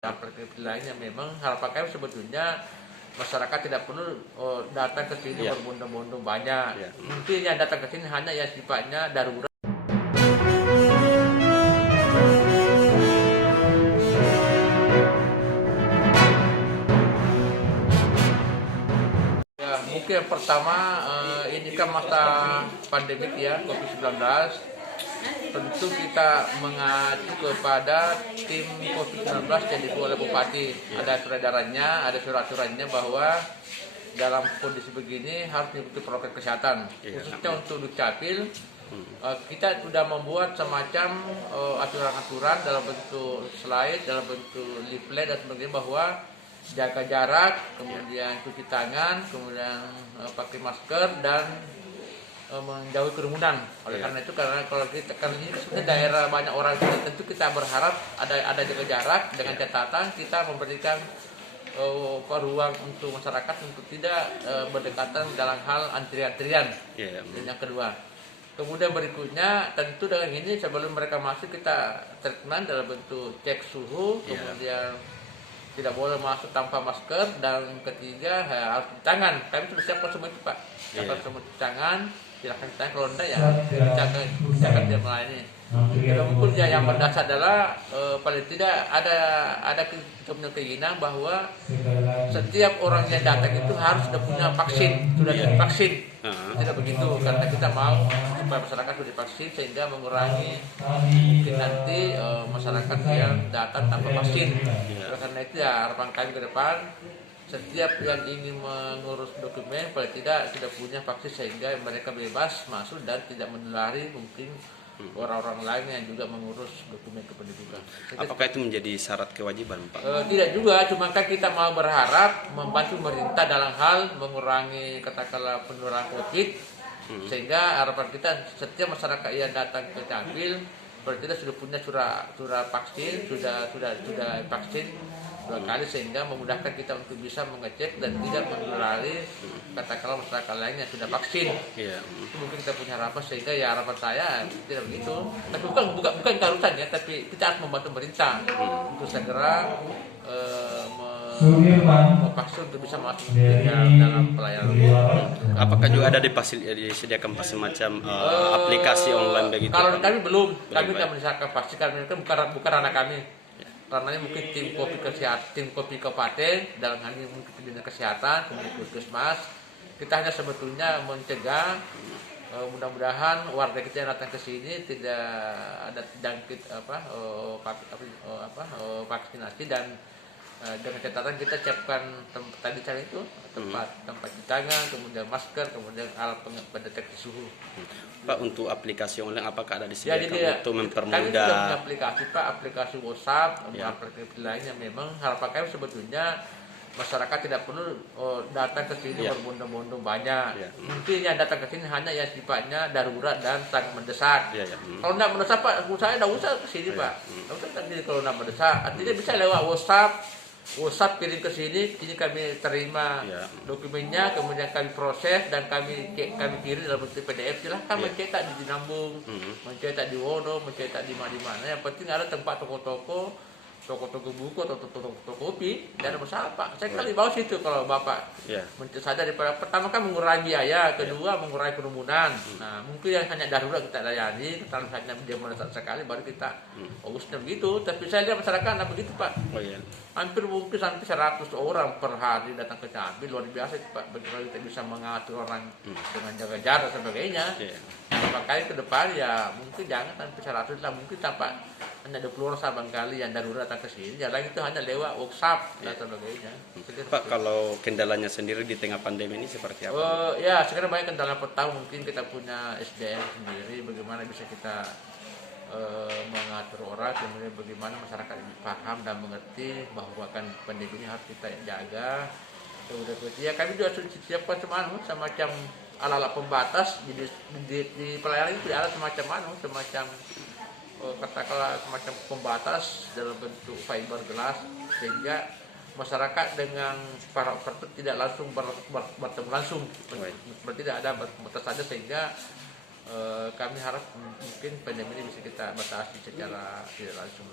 Perspektif lainnya memang harapan kami sebetulnya masyarakat tidak perlu datang ke sini berbondong-bondong banyak. Mungkin yang datang ke sini hanya yang sifatnya darurat. Ya, mungkin yang pertama ini kan masa pandemik ya, COVID-19. Tentu kita mengacu kepada tim COVID-19 yang dibuat oleh Bupati. Ada surat-suratnya bahwa dalam kondisi begini harus mengikuti protokol kesehatan. Khususnya untuk Dukcapil, kita sudah membuat semacam aturan-aturan dalam bentuk slide, dalam bentuk leaflet dan sebagainya bahwa jaga jarak, kemudian cuci tangan, kemudian pakai masker dan menjauhi kerumunan. Oleh karena itu, karena ini sebenarnya daerah banyak orang, tentu kita berharap ada jaga jarak dengan catatan kita memberikan ruang untuk masyarakat untuk tidak berdekatan dalam hal antrian-antrian. Yang kedua, kemudian berikutnya tentu dengan ini sebelum mereka masuk kita treatment dalam bentuk cek suhu, kemudian tidak boleh masuk tanpa masker, dan ketiga harus cuci tangan. Kami sudah siapkan semua itu, Pak. Siapkan semua cuci tangan. Silakan ditanya, kalau enggak ya jangan dia melayani. Mungkin yang berdasar adalah paling tidak ada keinginan bahwa setiap orang yang datang itu harus sudah punya vaksin, sudah divaksin. Tidak begitu, karena kita mau supaya masyarakat sudah divaksin sehingga mengurangi mungkin nanti masyarakat yang datang tanpa vaksin. Karena itu ya harapan kami ke depan, setiap yang ingin mengurus dokumen paling tidak sudah punya vaksin sehingga mereka bebas masuk dan tidak menulari mungkin orang-orang lain yang juga mengurus dokumen kependudukan. Apakah itu menjadi syarat kewajiban, Pak? Tidak juga, cuma kan kita mau berharap membantu pemerintah dalam hal mengurangi katakanlah penularan COVID, sehingga harapan kita setiap masyarakat yang datang ke Capil berarti kita sudah punya surat vaksin, sudah vaksin 2 kali, sehingga memudahkan kita untuk bisa mengecek dan tidak menulari katakanlah masyarakat lain yang sudah vaksin. Itu mungkin kita punya harapan, sehingga ya harapan saya tidak begitu. Tapi bukan keharusan ya, tapi kita harus membantu pemerintah untuk segera vaksin untuk bisa masuk dalam pelayanan. Apakah juga ada disediakan semacam aplikasi online begitu? Kalau kami belum, kami tidak menyiapkan vaksin karena itu bukan ranah kami. Ranahnya mungkin tim kopi kabupaten dalam hal ini mungkin dinas kesehatan, kemudian puskesmas. Kita hanya sebetulnya mencegah mudah-mudahan warga kita yang datang ke sini tidak ada jangkit vaksinasi, dan dengan catatan kita siapkan tempat cuci tangan, kemudian masker, kemudian alat pendeteksi suhu. Pak, untuk aplikasi online apakah ada disediakan untuk mempermudah? Kami sudah punya aplikasi, Pak, aplikasi WhatsApp, aplikasi lainnya. Memang harapan kami sebetulnya masyarakat tidak perlu datang ke sini berbondong-bondong banyak. Mungkin yang datang ke sini hanya yang sifatnya darurat dan sangat mendesak. Kalau tidak mendesak, Pak, saya tidak usah ke sini, Pak. Tidak usah ke sini kalau tidak mendesak. Artinya bisa lewat WhatsApp kirim ke sini kami terima dokumennya, kemudian kami proses dan kami kirim dalam bentuk PDF. Silahkan mencetak di Jinambung, mencetak di Wono, mencetak di mana-mana. Yang penting ada tempat toko-toko buku atau toko kopi, tidak ada masalah, Pak. Saya kali bawa situ kalau Bapak sadar, daripada pertama kan mengurangi biaya, kedua mengurangi kerumunan. Nah, mungkin yang hanya darurat kita layani, kalau hanya dia mendesak sekali baru kita urusnya begitu. Tapi saya lihat masyarakat tidak begitu, Pak. Hampir mungkin sampai 100 orang per hari datang ke Capil, luar biasa, Pak. Bagaimana kita bisa mengatur orang dengan jaga jarak dan sebagainya. Makanya ke depan ya mungkin jangan sampai 100 lah, mungkin sampai hanya 20 orang barangkali yang darurat datang ke sini. Yang lain itu hanya lewat WhatsApp dan sebagainya. Pak, kalau kendalanya sendiri di tengah pandemi ini seperti apa? Ya, sekarang banyak kendala pertama, mungkin kita punya SDM sendiri, bagaimana bisa kita mengatur orang, kemudian bagaimana masyarakat paham dan mengerti bahwa kan pandemi ini harus kita jaga. Kemudian ya kami juga sudah siapkan semacam alat-alat pembatas di pelayanan itu, ada semacam katakanlah semacam pembatas dalam bentuk fiber gelas, sehingga masyarakat dengan para operator tidak langsung bertemu langsung, berarti tidak ada batas saja, sehingga kami harap mungkin pandemi ini bisa kita batasi secara tidak langsung.